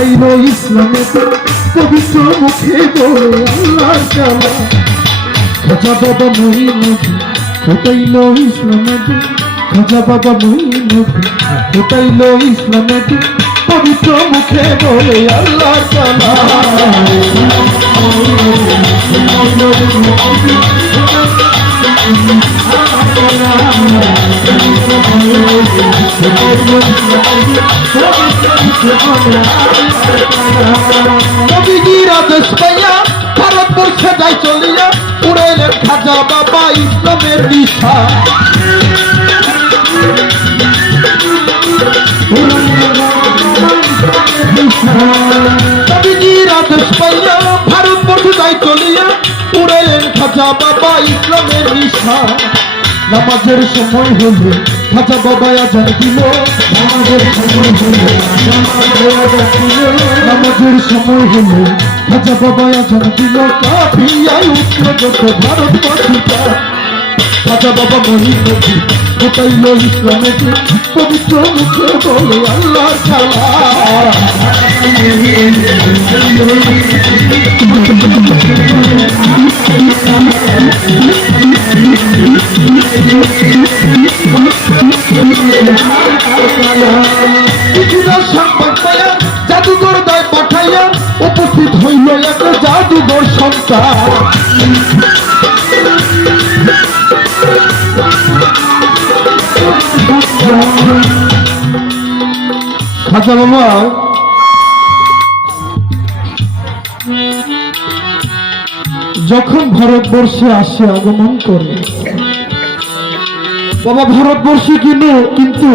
Futile ইসলামে পবিত্র মুখে বলে আল্লাহর কালাম। খাজা বাবা মঈনুদ্দিন ফুটাইল ইসলামে খাজা বাবা মঈনুদ্দিন ফুটাইল ইসলামে পবিত্র মুখে বলে আল্লাহর কালাম। নবীজির আদেশ পাইয়া ভারতবর্ষে যাই চলিয়া উড়াইলেন খাজা বাবা ইসলামের দিশা। নবীজির আদেশ পাইয়া ভারতবর্ষে যাই চলিয়া উড়াইলেন খাজা বাবা ইসলামের দিশা। নামাজের সময় হলে খাজা বাবা আজান দিল, নামাজের সময় হলে নামাজের সময় হলে খাজা বাবা আজান দিল। কাফিয়ায় উঠল যত ভারতবাসীরা। খাজা বাবা মঈনুদ্দিন ফুটাইল ইসলামে পবিত্র মুখে বলে আল্লাহর কালাম। সংবাদ পাইয়া জাদুঘর দায় পাঠাইয়া উপস্থিত হইল এক জাদুঘর সন্তান। খাজা বাবা যখন ভারতবর্ষে আসে আগমন করে, বাবা ভারতবর্ষে কিন্তু